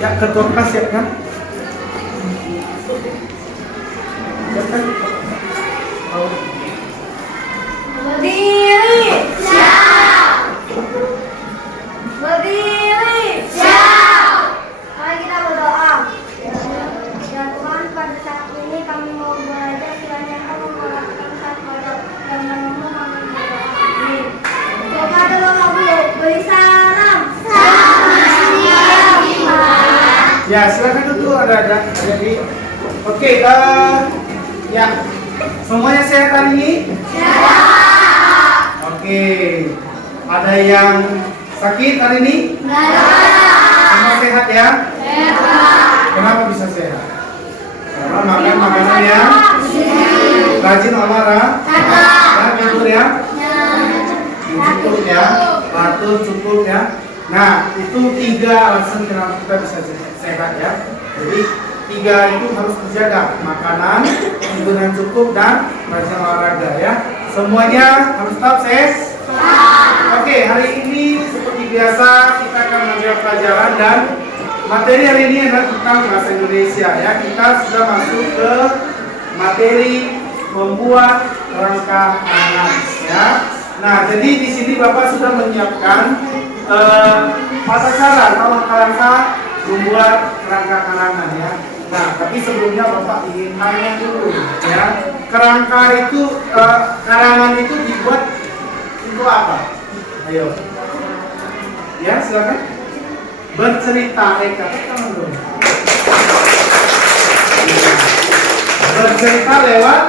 Ya, ketua kelas siap kan? Siap kan? Oh. Berdiri. Siap. Berdiri. Siap. Mari kita berdoa. Ya Tuhan, pada saat ini kami mau belajar, kiranya Engkau memperhatikan saat belajar dan menemu kami berdoa. Amin. Kepada Bapak Guru, beri salam. Ya, silakan duduk, ada di. Oke, ya. Semuanya sehat hari ini? Sehat. Oke. Ada yang sakit hari ini? Semua sehat ya? Sehat. Kenapa bisa sehat? Karena makan makanan yang rajin olahraga, dan tidur ya? Cukup ya, batul cukup ya. Nah, itu 3 alasan kenapa kita bisa sehat ya. Jadi 3 itu harus terjaga: makanan, tidur yang cukup, dan rajin olahraga ya. Semuanya harus tetap sehat. Oke, hari ini seperti biasa kita akan mengambil pelajaran, dan materi hari ini adalah tentang bahasa Indonesia ya. Kita sudah masuk ke materi membuat kerangka karangan ya. Nah, jadi di sini Bapak sudah menyiapkan tata cara atau langkah-langkah membuat kerangka karangan ya. Nah, tapi sebelumnya Bapak ingin tanya dulu ya, kerangka itu karangan itu dibuat untuk apa? Ayo, ya silakan. Bercerita, katakan dulu. Bercerita lewat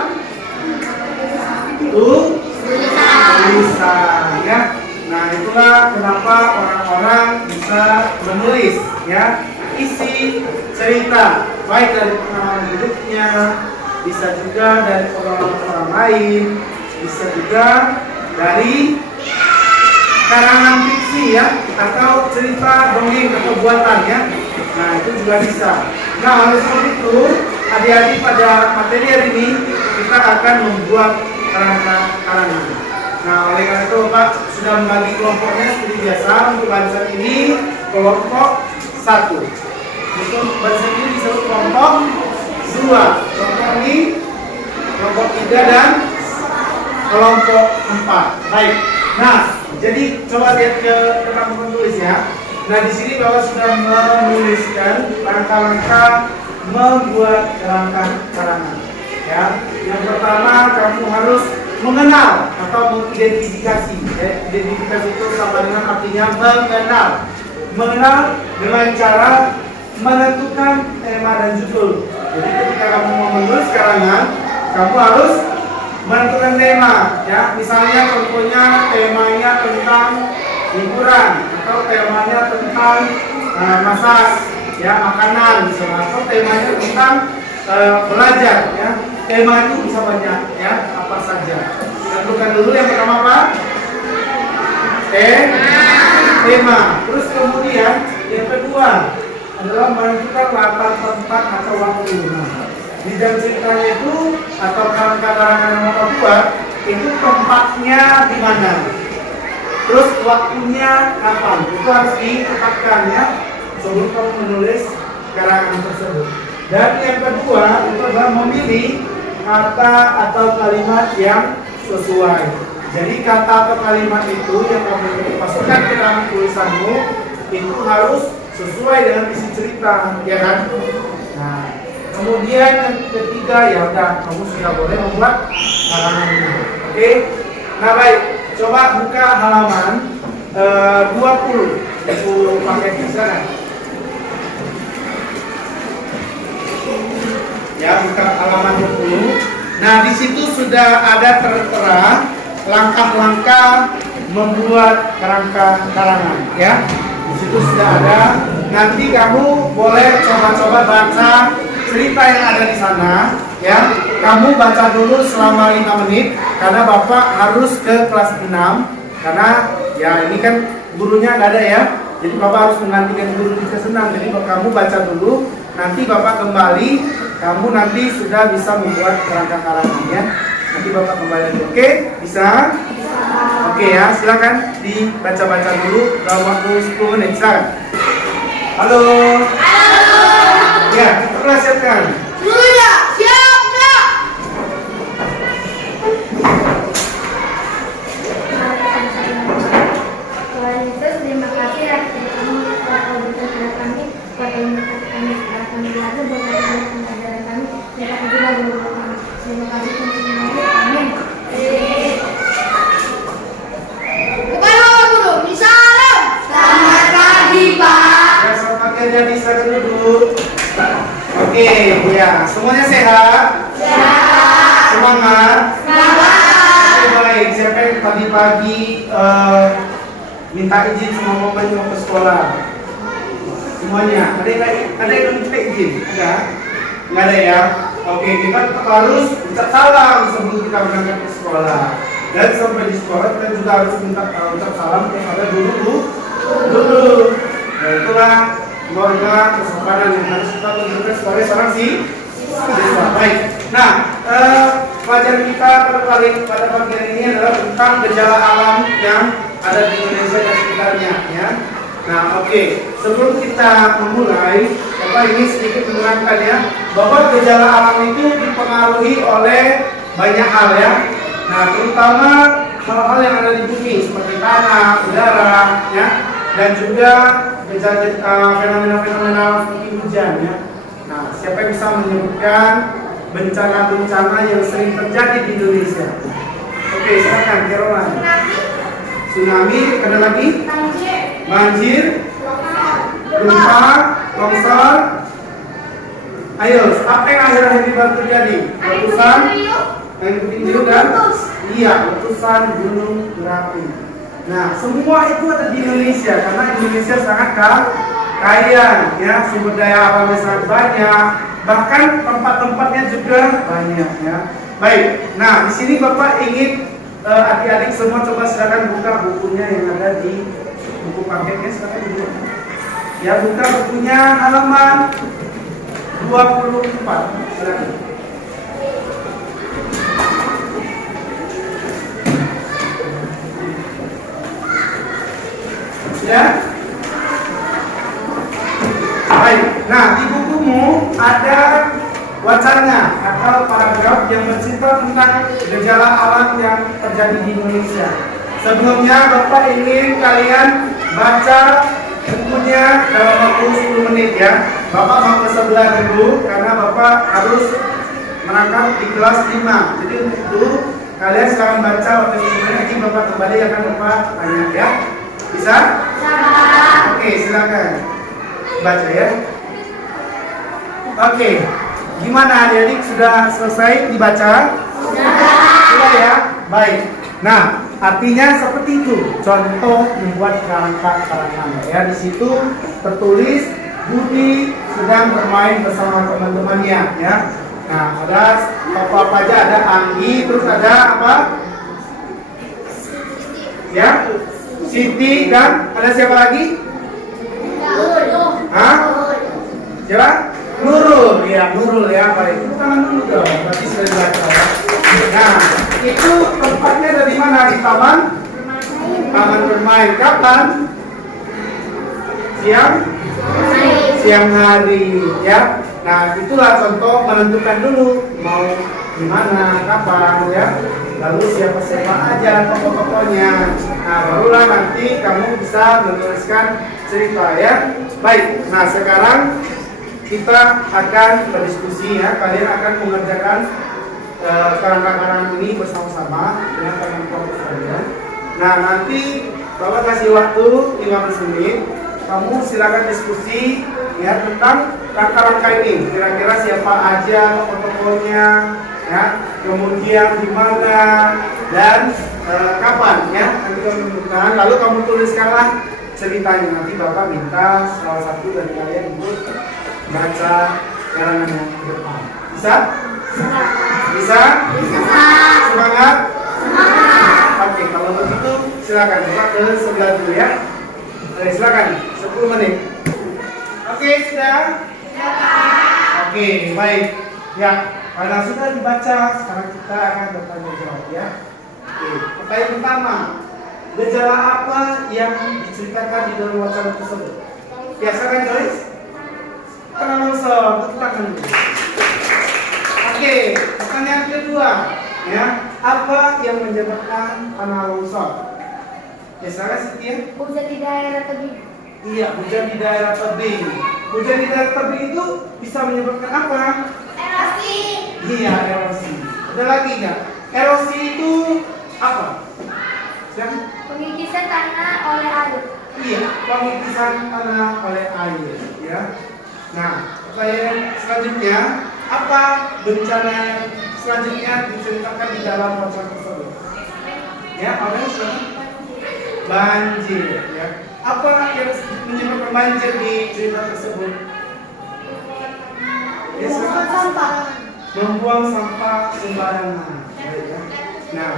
tulisan ya. Nah, itulah kenapa orang-orang bisa menulis ya, isi cerita baik dari pengalaman hidupnya, bisa juga dari pengalaman orang lain, bisa juga dari karangan fiksi ya, atau cerita dongeng atau buatan ya. Nah, itu juga bisa. Nah, oleh sebab itu adik-adik pada materi hari ini kita akan membuat kerangka karangan. Nah, oleh karena itu Bapak sudah membagi kelompoknya seperti biasa. Untuk bacaan ini kelompok 1. Untuk bacaan ini disebut kelompok 2. Kelompok ini kelompok 3 dan kelompok 4. Baik. Nah, jadi coba lihat ke kamu menulis ya. Nah, di sini Bapak sudah menuliskan langkah-langkah membuat kerangka karangan. Ya, yang pertama kamu harus mengenal atau mengidentifikasi. Identifikasi itu sama dengan artinya mengenal. Mengenal dengan cara menentukan tema dan judul. Jadi ketika kamu mau menulis karangan, kamu harus menentukan tema. Ya, misalnya contohnya temanya tentang hiburan atau temanya tentang masak, ya makanan misalnya, atau temanya tentang belajar ya. Tema itu bisa banyak ya, apa saja. Tentukan dulu yang pertama apa? Tema. Terus kemudian yang kedua adalah menentukan latar tempat atau waktu. Nah, di dalam ceritanya itu atau karangan yang mau buat itu tempatnya di mana, terus waktunya kapan, itu harus ditetapkan ya sebelum kamu menulis karangan tersebut. Dan yang kedua itu adalah memilih kata atau kalimat yang sesuai. Jadi kata atau kalimat itu yang kamu masukkan ke dalam tulisanmu itu harus sesuai dengan isi cerita, ya kan? Nah, kemudian yang ketiga ya udah kamu sudah boleh membuat karangan ini. Oke? Nah baik, coba buka halaman 20. Aku pakai bisa kan? Ya, buka halaman 20. Nah, di situ sudah ada tertera langkah-langkah membuat kerangka karangan, ya. Di situ sudah ada. Nanti kamu boleh coba-coba baca cerita yang ada di sana, ya. Kamu baca dulu selama 5 menit karena Bapak harus ke kelas 6 karena ya ini kan gurunya nggak ada ya. Jadi Bapak harus menggantikan guru di kelas 6. Jadi kamu baca dulu, nanti Bapak kembali, kamu nanti sudah bisa membuat kerangka karangannya. Nanti Bapak kembali lagi. Oke? Bisa? Oke ya, silakan dibaca-baca dulu dalam waktu 10 menit. Silakan. Halo. Ya, kita siapkan. Sudah siap, Kak. Tuhan Yesus, terima kasih atas kamu telah memberikan kepada kami, kepada memberkati kami setelah kami belajar dan pengajaran kami, serta juga guru kami. Terima kasih untuk semuanya. Amin. Kepada Bapak Guru, misalnya. Selamat pagi, Pak. Ya, selamat pagi adik-adik, silakan duduk. Oke, ya, semuanya sehat? Sehat. Semangat? Semangat. Oke, baik. Siapa yang pagi-pagi minta izin sama mama mau ke sekolah? Semuanya. Ada yang minta izin? Ada? Nggak ada ya? Oke, kita harus ucap salam sebelum kita berangkat ke sekolah. Dan sampai di sekolah kita juga harus minta ucap salam kepada guru. Nah, itulah keluarga kesopanan yang harus kita tunjukkan sebagai seorang siswa. Baik. Nah, pelajaran kita pada pagi hari ini adalah tentang gejala alam yang ada di Indonesia dan sekitarnya, ya. Nah, oke. Sebelum kita memulai, Bapak ini sedikit menerangkan ya, bahwa gejala alam itu dipengaruhi oleh banyak hal ya. Nah, terutama hal-hal yang ada di bumi seperti tanah, udara, ya, dan juga fenomena-fenomena seperti hujan ya. Nah, siapa yang bisa menyebutkan bencana-bencana yang sering terjadi di Indonesia? Oke, silakan Caroline. Tsunami, ada lagi? Banjir, gempa, longsor. Ayo, apa yang akhir-akhir ini baru terjadi? Letusan, gunung dan iya, letusan gunung berapi. Nah, semua itu ada di Indonesia karena Indonesia sangat kaya, ya, sumber daya alamnya sangat banyak, bahkan tempat-tempatnya juga banyak, ya. Baik, nah di sini Bapak ingin adik-adik semua coba silakan buka bukunya yang ada di buku paketnya, silakan dulu. Ya, buka bukunya halaman 24, silakan. Ya. Baik. Nah, di bukumu ada wacana atau paragraf yang bercerita tentang gejala alam yang terjadi di Indonesia. Sebelumnya Bapak ingin kalian baca bukunya dalam waktu 10 menit ya. Bapak mau ke sebelah dulu karena Bapak harus menangkap di kelas 5. Jadi untuk itu kalian silakan baca waktu 10 menit, nanti Bapak kembali akan Bapak tanya ya. Bisa? Oke, silakan baca ya. Oke, gimana adik-adik, sudah selesai dibaca? Sudah ya? Baik. Nah, artinya seperti itu. Contoh membuat kerangka ya. Di situ tertulis Budi sedang bermain bersama teman-temannya ya. Nah, ada apa aja, ada Anggi, terus ada apa? Ya? Siti, dan ada siapa lagi? Hah? Siapa? Nurul, ya Nurul ya, baik. Itu tangan dulu dong, berarti sudah dibaca ya. Nah, itu tempatnya ada di mana? Di taman? Taman bermain. Kapan? Siang hari ya. Nah, itulah contoh menentukan dulu mau di mana, kapan ya. Lalu siapa-siapa aja tokoh-tokohnya. Nah, barulah nanti kamu bisa menuliskan cerita ya. Baik, nah sekarang kita akan berdiskusi ya. Kalian akan mengerjakan karang-karang ini bersama-sama dengan teman-teman kalian. Nah, nanti Bapak kasih waktu 15 menit. Kamu silakan diskusi ya tentang rangka-rangka ini. Kira-kira siapa aja tokoh-tokohnya, ya, kemudian di mana dan kapan ya. Nanti kamu tentukan. Lalu kamu tuliskanlah ceritanya. Nanti Bapak minta salah satu dari kalian untuk baca karangan yang ke depan. Bisa? Bisa? Semangat? Oke, kalau begitu silakan Bapak ke sebelah dulu ya. Oke, silakan 10 menit. Oke, sudah? Oke, baik. Ya, karena sudah dibaca, sekarang kita akan bertanya jawab ya. Oke, pertanyaan pertama. Gejala apa yang diceritakan di dalam wacana tersebut? Ya, silakan Joyce. tanah longsor. Tepuk tangan dulu. Oke, pertanyaan kedua, ya. Apa yang menyebabkan tanah longsor? Ya, salah Siti. Hujan di daerah tebing. Iya, hujan di daerah tebing. Hujan di daerah tebing itu bisa menyebabkan apa? Erosi. Iya, erosi. Ada lagi nggak? Erosi itu apa? Siapa? Pengikisan tanah oleh air. Iya, pengikisan tanah oleh air. Ya. Nah, pertanyaan selanjutnya, apa bencana yang selanjutnya diceritakan di dalam wacana tersebut? Ya, apa yang selanjutnya? Banjir. Ya. Apa yang menyebabkan banjir di cerita tersebut? Ya, Membuang sampah. membuang sampah sembarangan. Ya. Nah,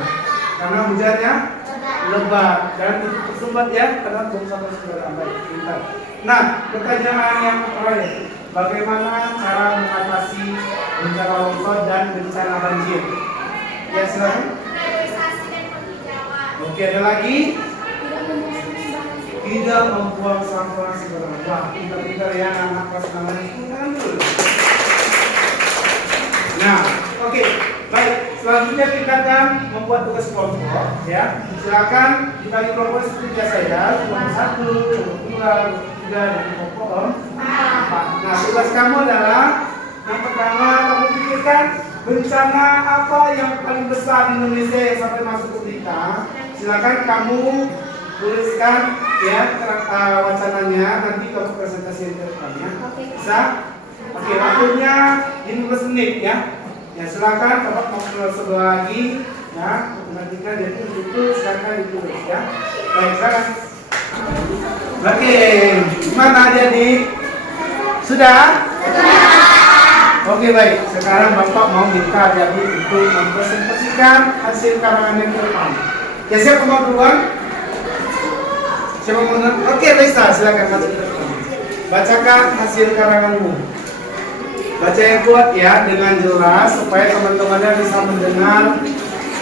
karena hujannya lebat dan itu tersumbat ya karena buang sampah sembarangan. Baik, pintar. Nah, pertanyaan yang terakhir, bagaimana cara mengatasi bencana longsor dan bencana banjir? Ya, silakan. Priorisasi dan penghijauan. Oke, ada lagi? Tidak membuang sampah. Tidak membuang sampah sembarangan. Wah, pintar-pintar ya anak kelas namanya. Tangan dulu. Nah, oke, baik. Selanjutnya kita akan membuat tugas kelompok, ya. Silakan dibagi kelompok seperti biasa ya. Kelompok 1, kelompok 2, kelompok 3, dan kelompok 4. Nah, tugas kamu adalah yang pertama kamu pikirkan bencana apa yang paling besar di Indonesia yang sampai masuk ke berita. Silakan kamu tuliskan ya wacananya, nanti kamu presentasi ke depannya. Bisa? Oke, waktunya 15 menit ya. Ya, silakan Bapak mau ke sebelah lagi ya. Matematika dan itu silakan ditulis ya. Baik, silakan. Oke, gimana adik-adik? Sudah? Oke, baik. Sekarang Bapak mau minta adik-adik untuk mempresentasikan hasil karangannya ke depan. Ya, siapa mau duluan? Siapa mau duluan? Oke, Lisa, silakan masuk ke depan. Bacakan hasil karanganmu. Baca yang kuat ya, dengan jelas supaya teman-temannya bisa mendengar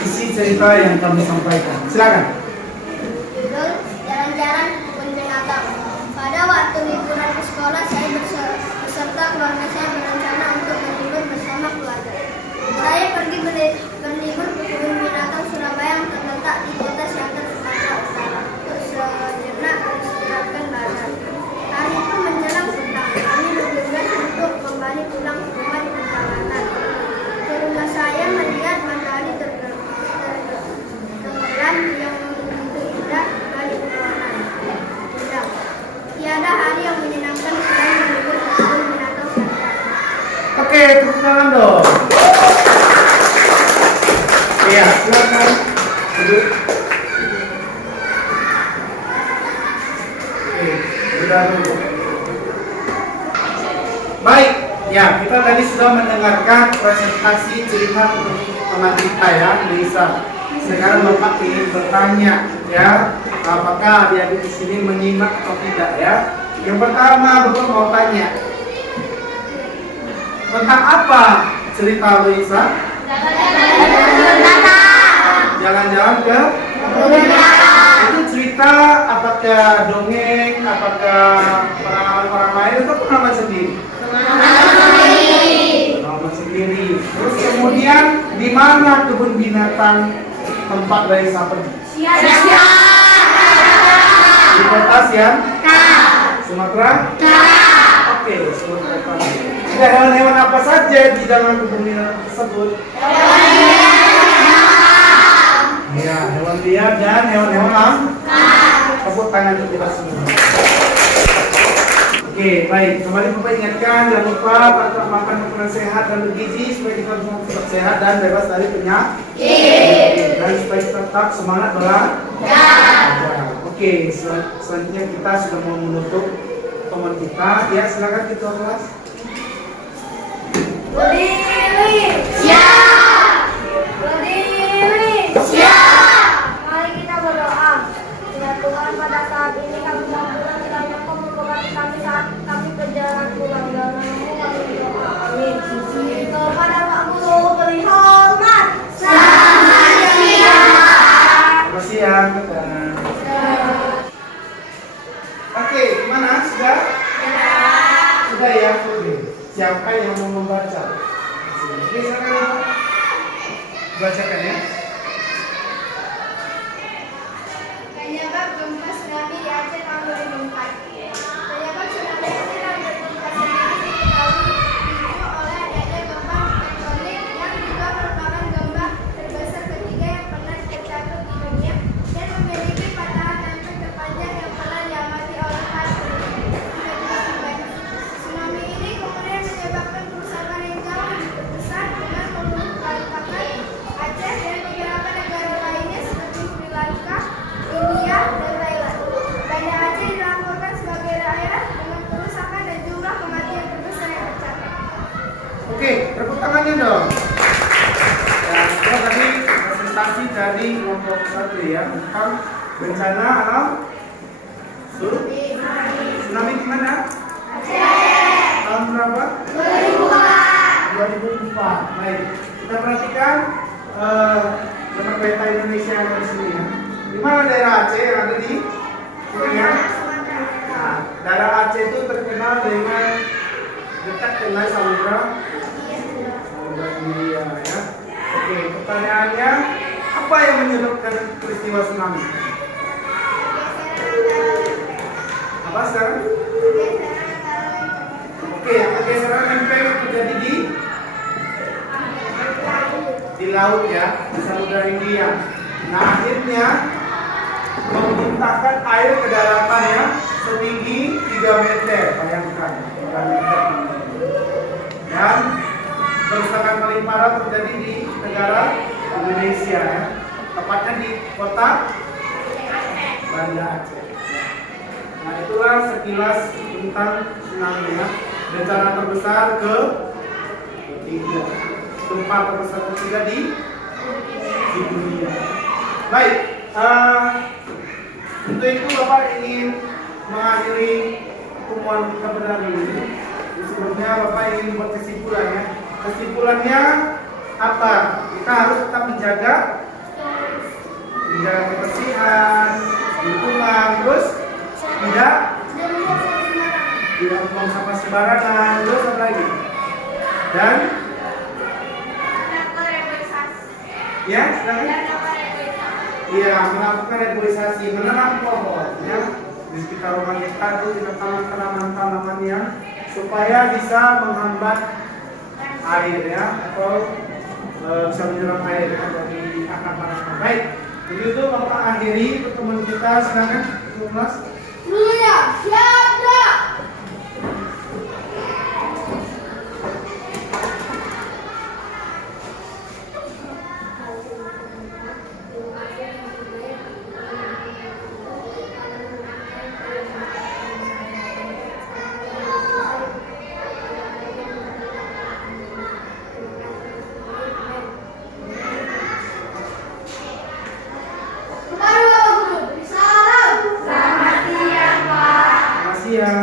isi cerita yang kami sampaikan. Silakan. Judul Jalan-jalan Kebun Binatang. Pada waktu liburan ke sekolah, saya beserta keluarga saya berencana untuk berlibur bersama keluarga. Saya pergi berlibur ke Kebun Binatang Surabaya yang terletak di kota Siantar, Sumatera Utara untuk sejenak beristirahatkan badan. Hari itu menjelang petang, kami bergegas untuk kembali pulang ke rumah di perjalanan. Ke rumah saya melihat matahari tenggelam yang begitu indah dari pepohonan. Tidak, tiada hari yang menyenangkan selain meliput kebun binatang Siantar. Oke, tepuk tangan dong. Iya, silakan duduk. Oke, sudah dulu. Baik, ya kita tadi sudah mendengarkan presentasi cerita teman kita ya, Lisa. Sekarang Bapak ingin bertanya ya, apakah adik-adik di sini menyimak atau tidak ya? Yang pertama Bapak mau tanya, tentang apa cerita Lisa? Jalan-jalan ke itu cerita apakah dongeng, apakah pengalaman orang lain atau pengalaman sendiri? Pengalaman sendiri. Terus kemudian di mana kebun binatang tempat Lisa pergi? Di kota Sumatera? Oke, Sumatera. Ada hewan-hewan apa saja di dalam kebun binatang tersebut? Ya, hewan liar dan hewan-hewan langka. Tepuk tangan untuk kita semua. Oke, baik. Kembali Bapak ingatkan, jangan lupa tetap makan makanan sehat dan bergizi supaya kita tetap sehat dan bebas dari penyakit. Dan supaya kita tetap semangat belajar. Oke, selanjutnya kita sudah mau menutup teman kita. Ya, silakan kita kelas. Berdiri, siap. Berdiri, siap. Mari kita berdoa. Ya Tuhan, pada saat ini kami mau pulang, kiranya Kau memberkati kami saat kami berjalan pulang. Dalam nama-Mu kami berdoa. Amin. Kepada Pak Guru beri hormat. Selamat siang. Selamat siang. Oke, gimana? Sudah? Sudah ya? Oke. Bacakan ya. Penyebab gempa tsunami di Aceh tahun 2004. Penyebab tsunami Aceh tahun 2004 sendiri diketahui dipicu oleh adanya gempa tektonik yang juga merupakan gempa terbesar ketiga yang pernah tercatat di dunia dan memiliki patahan hampir terpanjang yang pernah diamati oleh para peneliti. Tsunami ini kemudian menyebabkan kerusakan yang jauh lebih besar dengan melumpuhkan Aceh dan beberapa negara lainnya seperti Sri Lanka, India, dan Thailand. Banda Aceh dilaporkan sebagai daerah dengan kerusakan dan jumlah kematian terbesar yang tercatat. Oke, tepuk tangannya dong. Ya, itu tadi presentasi dari kelompok 1 ya tentang bencana alam tsunami di mana? Tahun berapa? 2004. Baik, kita perhatikan nama peta Indonesia yang ada di sini ya. Di mana daerah Aceh yang ada di sini ya? Nah, daerah Aceh itu terkenal dengan dekat dengan Samudra India ya. Oke, pertanyaannya apa yang menyebabkan peristiwa tsunami? Apa sekarang? Oke, pergeseran lempeng yang terjadi di laut ya, di Samudra Hindia. Nah, akhirnya memuntahkan air ke daratan ya, setinggi 3 meter, bayangkan 3 meter. Dan kerusakan paling parah terjadi di negara Indonesia ya, tepatnya di kota Banda Aceh. Nah, itulah sekilas tentang tsunami ya. Bencana terbesar ketiga, gempa terbesar ketiga di dunia. Baik, untuk itu Bapak ingin mengakhiri pertemuan kita pada hari ini. Sebelumnya Bapak ingin buat kesimpulan ya. Kesimpulannya apa? Kita harus tetap menjaga kebersihan, lingkungan, terus tidak buang sampah sembarangan, terus apa lagi? Dan ya, iya, melakukan reboisasi, menanam pohon ya di sekitar rumah kita itu kita tanam tanaman-tanaman yang supaya bisa menghambat air ya, atau bisa menyerap air ya, dari akar-akar. Baik, jadi itu Bapak akhiri pertemuan kita. Silakan, Mas. Dulunya, siap. Selamat siang.